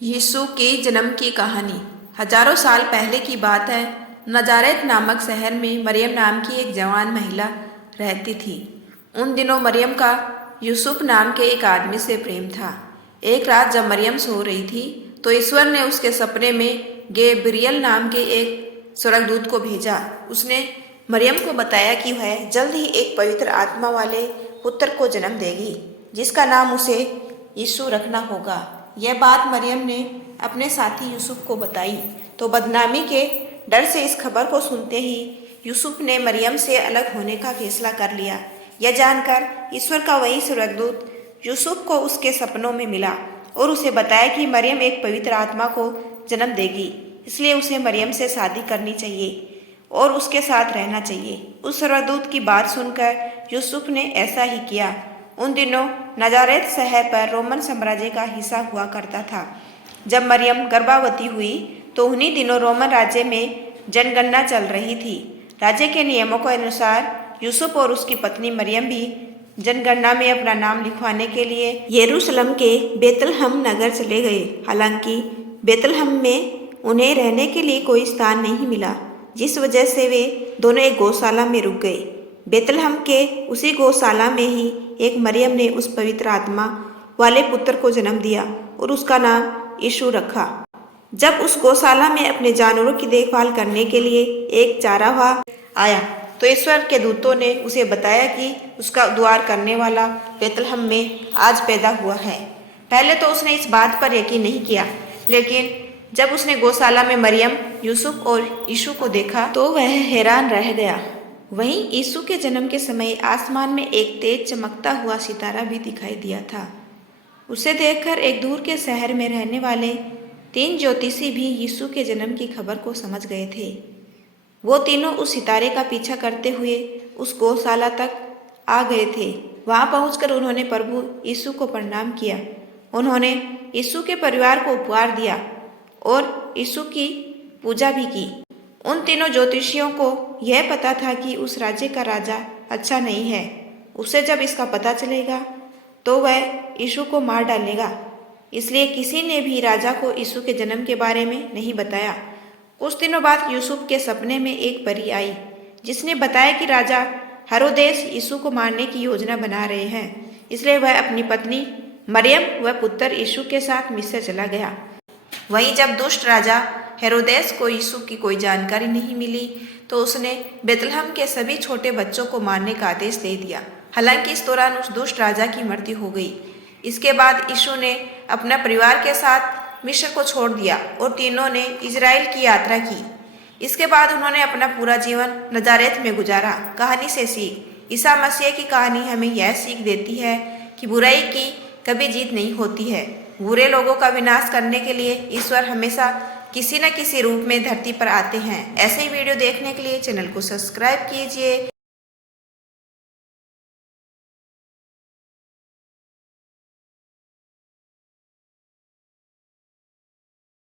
यीशु के जन्म की कहानी हजारों साल पहले की बात है। नजारेत नामक शहर में मरियम नाम की एक जवान महिला रहती थी। उन दिनों मरियम का यूसुफ नाम के एक आदमी से प्रेम था। एक रात जब मरियम सो रही थी तो ईश्वर ने उसके सपने में गैब्रियल नाम के एक स्वर्गदूत को भेजा। उसने मरियम को बताया कि वह जल्द ही एक पवित्र आत्मा वाले पुत्र को जन्म देगी, जिसका नाम उसे यीशु रखना होगा। यह बात मरियम ने अपने साथी यूसुफ को बताई तो बदनामी के डर से इस खबर को सुनते ही यूसुफ ने मरियम से अलग होने का फैसला कर लिया। यह जानकर ईश्वर का वही स्वर्गदूत यूसुफ को उसके सपनों में मिला और उसे बताया कि मरियम एक पवित्र आत्मा को जन्म देगी, इसलिए उसे मरियम से शादी करनी चाहिए और उसके साथ रहना चाहिए। उस स्वर्गदूत की बात सुनकर यूसुफ ने ऐसा ही किया। उन दिनों नजारेत शहर पर रोमन साम्राज्य का हिस्सा हुआ करता था। जब मरियम गर्भवती हुई तो उन्हीं दिनों रोमन राज्य में जनगणना चल रही थी। राज्य के नियमों के अनुसार यूसुफ और उसकी पत्नी मरियम भी जनगणना में अपना नाम लिखवाने के लिए यरूशलेम के बेतलहम नगर चले गए। हालांकि बेतलहम में उन्हें रहने के लिए कोई स्थान नहीं मिला, जिस वजह से वे दोनों एक गौशाला में रुक गए। बेतलहम के उसी गौशाला में ही एक मरियम ने उस पवित्र आत्मा वाले पुत्र को जन्म दिया और उसका नाम यीशु रखा। जब उस गौशाला में अपने जानवरों की देखभाल करने के लिए एक चारागाह आया तो ईश्वर के दूतों ने उसे बताया कि उसका द्वार करने वाला बेतलहम में आज पैदा हुआ है। पहले तो उसने इस बात पर यकीन नहीं किया, लेकिन जब उसने गौशाला में मरियम, यूसुफ और यीशु को देखा तो वह हैरान रह गया। वहीं यीशु के जन्म के समय आसमान में एक तेज चमकता हुआ सितारा भी दिखाई दिया था। उसे देखकर एक दूर के शहर में रहने वाले 3 ज्योतिषी भी यीशु के जन्म की खबर को समझ गए थे। वो तीनों उस सितारे का पीछा करते हुए उस गौशाला तक आ गए थे। वहां पहुंचकर उन्होंने प्रभु यीशु को प्रणाम किया। उन्होंने यीशु के परिवार को उपहार दिया और यीशु की पूजा भी की। उन तीनों ज्योतिषियों को यह पता था कि उस राज्य का राजा अच्छा नहीं है। उसे जब इसका पता चलेगा तो वह यीशु को मार डालेगा, इसलिए किसी ने भी राजा को यीशु के जन्म के बारे में नहीं बताया। कुछ दिनों बाद यूसुफ के सपने में एक परी आई, जिसने बताया कि राजा हेरोदेस यीशु को मारने की योजना बना रहे हैं। इसलिए वह अपनी पत्नी मरियम व पुत्र यीशु के साथ मिस्र चला गया। वहीं जब दुष्ट राजा हेरोदेस को यीशु की कोई जानकारी नहीं मिली तो उसने बेतलहम के सभी छोटे बच्चों को मारने का आदेश दे दिया। हालांकि इस दौरान उस दुष्ट राजा की मृत्यु हो गई। इसके बाद यीशु ने अपना परिवार के साथ मिस्र को छोड़ दिया और तीनों ने इजराइल की यात्रा की। इसके बाद उन्होंने अपना पूरा जीवन नजारेत में गुजारा। कहानी से सीख। ईसा मसीह की कहानी हमें यह सीख देती है कि बुराई की कभी जीत नहीं होती है। बुरे लोगों का विनाश करने के लिए ईश्वर हमेशा किसी न किसी रूप में धरती पर आते हैं। ऐसे ही वीडियो देखने के लिए चैनल को सब्सक्राइब कीजिए।